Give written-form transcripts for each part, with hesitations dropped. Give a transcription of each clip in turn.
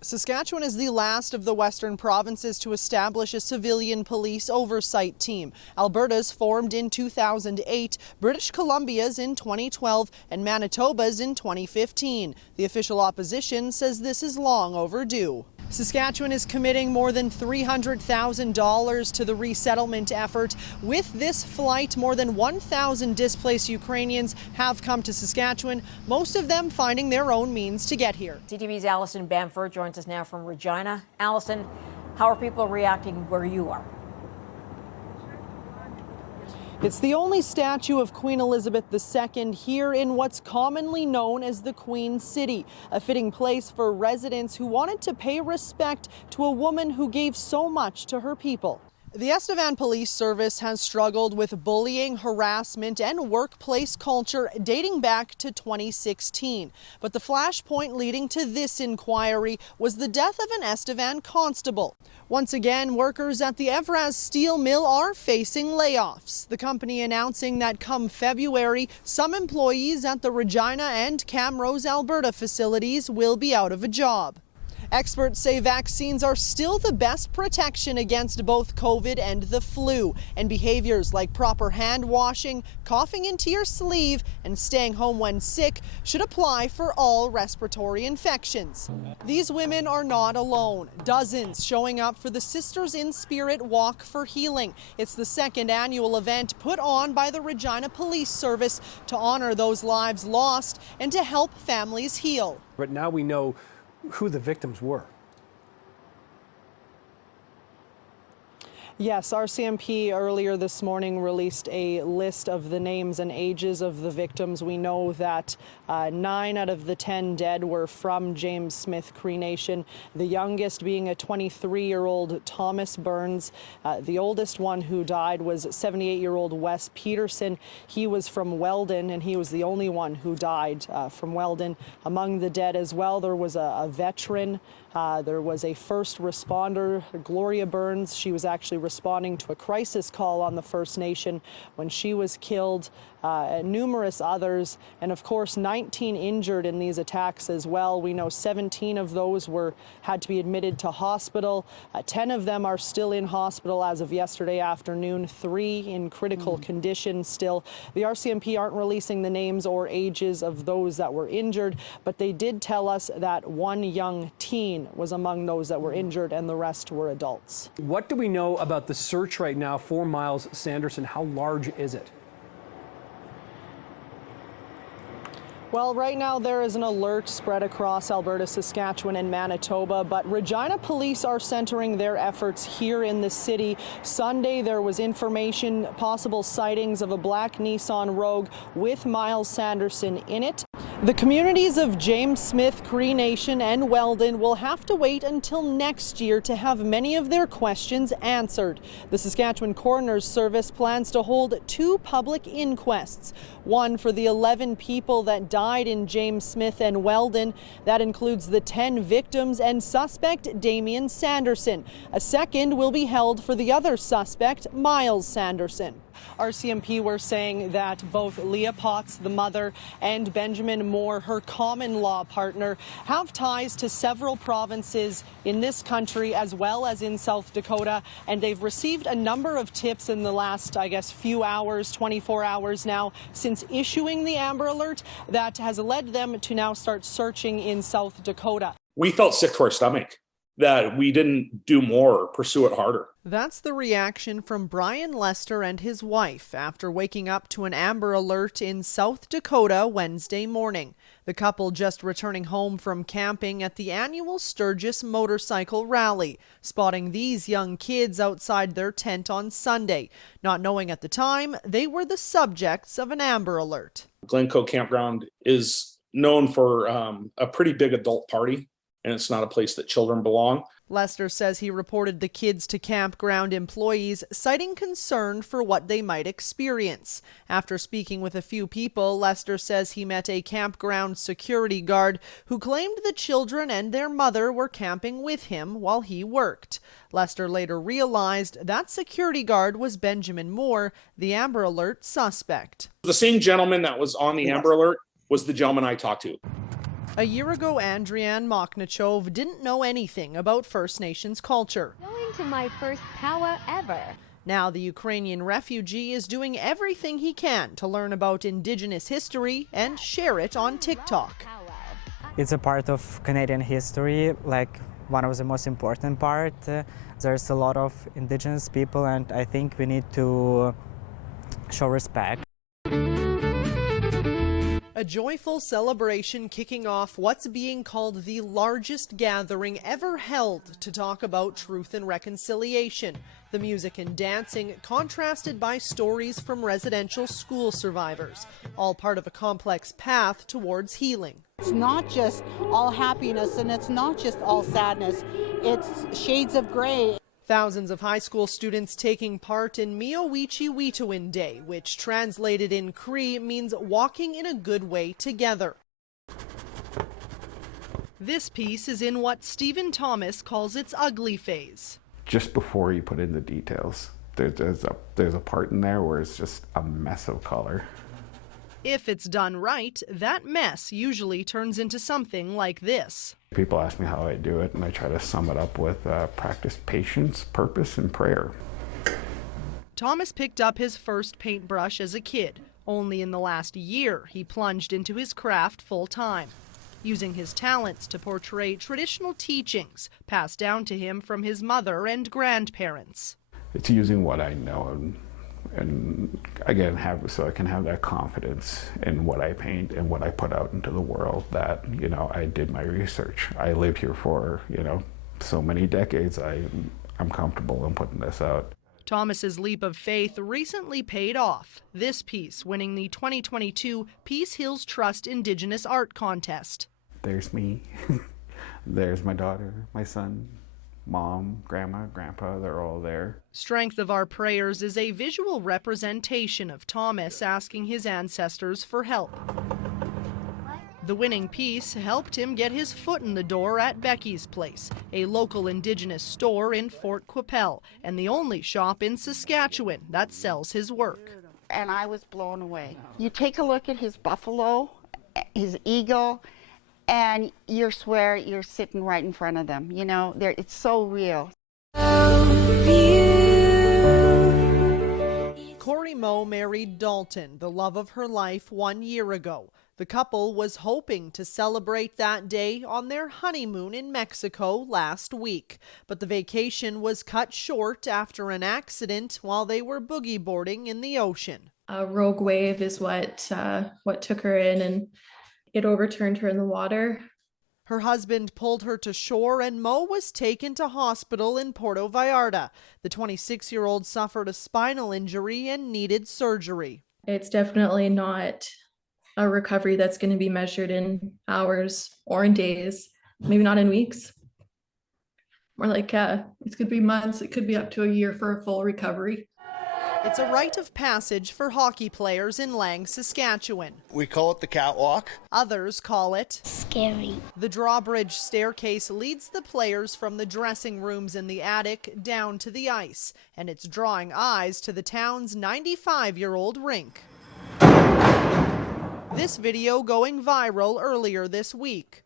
Saskatchewan is the last of the Western provinces to establish a civilian police oversight team. Alberta's formed in 2008, British Columbia's in 2012, and Manitoba's in 2015. The official opposition says this is long overdue. Saskatchewan is committing more than $300,000 to the resettlement effort. With this flight, more than 1,000 displaced Ukrainians have come to Saskatchewan, most of them finding their own means to get here. CTV's Allison Bamford joins us now from Regina. Allison, how are people reacting where you are? It's the only statue of Queen Elizabeth II here in what's commonly known as the Queen City, a fitting place for residents who wanted to pay respect to a woman who gave so much to her people. The Estevan Police Service has struggled with bullying, harassment, and workplace culture dating back to 2016. But the flashpoint leading to this inquiry was the death of an Estevan constable. Once again, workers at the Evraz steel mill are facing layoffs. The company announcing that come February, some employees at the Regina and Camrose, Alberta facilities will be out of a job. Experts say vaccines are still the best protection against both COVID and the flu, and behaviors like proper hand washing, coughing into your sleeve, and staying home when sick should apply for all respiratory infections. These women are not alone. Dozens showing up for the Sisters in Spirit Walk for Healing. It's the second annual event put on by the Regina Police Service to honor those lives lost and to help families heal. But now we know who the victims were. Yes, RCMP earlier this morning released a list of the names and ages of the victims. We know that 9 out of the 10 dead were from James Smith Cree Nation, the youngest being a 23-year-old Thomas Burns. The oldest one who died was 78-year-old Wes Peterson. He was from Weldon, and he was the only one who died from Weldon. Among the dead as well, there was a veteran. There was a first responder, Gloria Burns. She was actually responding to a crisis call on the First Nation when she was killed. Numerous others, and of course 19 injured in these attacks as well. We know 17 of those had to be admitted to hospital. 10 of them are still in hospital as of yesterday afternoon, 3 in critical condition still. The RCMP aren't releasing the names or ages of those that were injured, but they did tell us that one young teen was among those that were injured and the rest were adults. What do we know about the search right now for Miles Sanderson? How large is it? Well, right now there is an alert spread across Alberta, Saskatchewan, and Manitoba, but Regina police are centering their efforts here in the city. Sunday, there was information, possible sightings of a black Nissan Rogue with Miles Sanderson in it. The communities of James Smith Cree Nation and Weldon will have to wait until next year to have many of their questions answered. The Saskatchewan Coroner's Service plans to hold 2 public inquests, one for the 11 people that died in James Smith and Weldon. That includes the 10 victims and suspect Damian Sanderson. A second will be held for the other suspect, Miles Sanderson. RCMP were saying that both Leah Potts, the mother, and Benjamin Moore, her common law partner, have ties to several provinces in this country as well as in South Dakota, and they've received a number of tips in the last, few hours, 24 hours now, since issuing the Amber Alert that has led them to now start searching in South Dakota. We felt sick to our stomach that we didn't do more or pursue it harder. That's the reaction from Brian Lester and his wife after waking up to an Amber Alert in South Dakota Wednesday morning. The couple just returning home from camping at the annual Sturgis Motorcycle Rally, spotting these young kids outside their tent on Sunday, not knowing at the time they were the subjects of an Amber Alert. Glencoe Campground is known for a pretty big adult party, and it's not a place that children belong. Lester says he reported the kids to campground employees, citing concern for what they might experience. After speaking with a few people, Lester says he met a campground security guard who claimed the children and their mother were camping with him while he worked. Lester later realized that security guard was Benjamin Moore, the Amber Alert suspect. The same gentleman that was on the Amber Alert was the gentleman I talked to. A year ago, Andrian Mokhnachov didn't know anything about First Nations culture. Going to my first powwow ever. Now the Ukrainian refugee is doing everything he can to learn about Indigenous history and share it on TikTok. It's a part of Canadian history, like one of the most important part. There's a lot of Indigenous people, and I think we need to show respect. A joyful celebration kicking off what's being called the largest gathering ever held to talk about truth and reconciliation. The music and dancing contrasted by stories from residential school survivors, all part of a complex path towards healing. It's not just all happiness and it's not just all sadness, it's shades of gray. Thousands of high school students taking part in Miyowichi Wituin Day, which translated in Cree means walking in a good way together. This piece is in what Stephen Thomas calls its ugly phase. Just before you put in the details, there's a part in there where it's just a mess of color. If it's done right, that mess usually turns into something like this. People ask me how I do it, and I try to sum it up with practice, patience, purpose, and prayer. Thomas picked up his first paintbrush as a kid. Only in the last year, he plunged into his craft full-time, using his talents to portray traditional teachings passed down to him from his mother and grandparents. It's using what I know and again, so I can have that confidence in what I paint and what I put out into the world that, I did my research. I lived here for, so many decades. I'm comfortable in putting this out. Thomas's leap of faith recently paid off. This piece winning the 2022 Peace Hills Trust Indigenous Art Contest. There's me. There's my daughter, my son. Mom, grandma, grandpa, they're all there. Strength of Our Prayers is a visual representation of Thomas asking his ancestors for help. The winning piece helped him get his foot in the door at Becky's Place, a local Indigenous store in Fort Qu'Appelle, and the only shop in Saskatchewan that sells his work. And I was blown away. You take a look at his buffalo, his eagle, and you swear you're sitting right in front of them. It's so real. Corey Moe married Dalton, the love of her life, 1 year ago. The couple was hoping to celebrate that day on their honeymoon in Mexico last week. But the vacation was cut short after an accident while they were boogie boarding in the ocean. A rogue wave is what took her in, and it overturned her in the water. Her husband pulled her to shore and Moe was taken to hospital in Puerto Vallarta. The 26-year-old suffered a spinal injury and needed surgery. It's definitely not a recovery that's going to be measured in hours or in days, maybe not in weeks. More like it could be months, it could be up to a year for a full recovery. It's a rite of passage for hockey players in Lang, Saskatchewan. We call it the catwalk. Others call it Scary. The drawbridge staircase leads the players from the dressing rooms in the attic down to the ice, and it's drawing eyes to the town's 95-year-old rink. This video going viral earlier this week.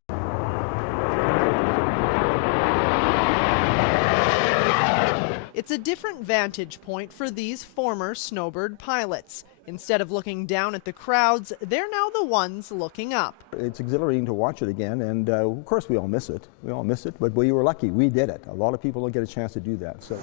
It's a different vantage point for these former snowbird pilots. Instead of looking down at the crowds, they're now the ones looking up. It's exhilarating to watch it again, and of course we all miss it. We all miss it, but we were lucky. We did it. A lot of people don't get a chance to do that. So,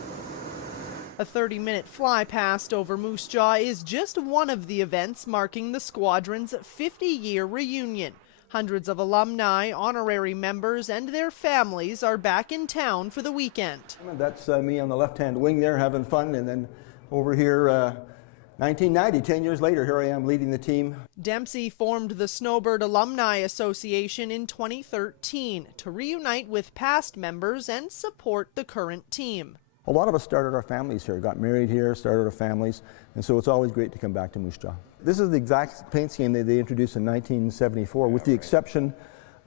a 30-minute fly past over Moose Jaw is just one of the events marking the squadron's 50-year reunion. Hundreds of alumni, honorary members, and their families are back in town for the weekend. That's me on the left-hand wing there having fun, and then over here, 1990, 10 years later, here I am leading the team. Dempsey formed the Snowbird Alumni Association in 2013 to reunite with past members and support the current team. A lot of us started our families here, got married here, started our families, and so it's always great to come back to Moose Jaw. This is the exact paint scheme that they introduced in 1974, with the exception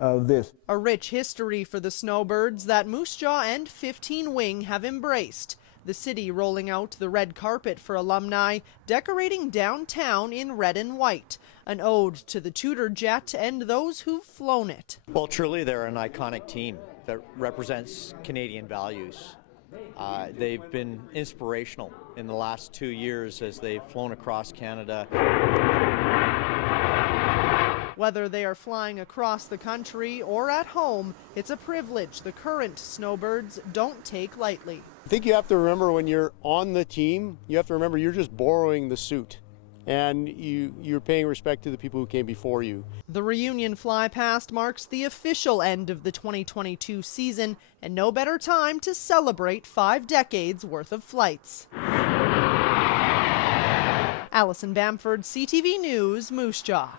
of this. A rich history for the Snowbirds that Moose Jaw and 15 Wing have embraced. The city rolling out the red carpet for alumni, decorating downtown in red and white, an ode to the Tudor jet and those who've flown it. Well, truly, they're an iconic team that represents Canadian values. They've been inspirational in the last 2 years as they've flown across Canada. Whether they are flying across the country or at home, it's a privilege the current snowbirds don't take lightly. I think you have to remember when you're on the team, you have to remember you're just borrowing the suit. And you're paying respect to the people who came before you. The reunion fly past marks the official end of the 2022 season, and no better time to celebrate 5 decades worth of flights. Allison Bamford, CTV News, Moose Jaw.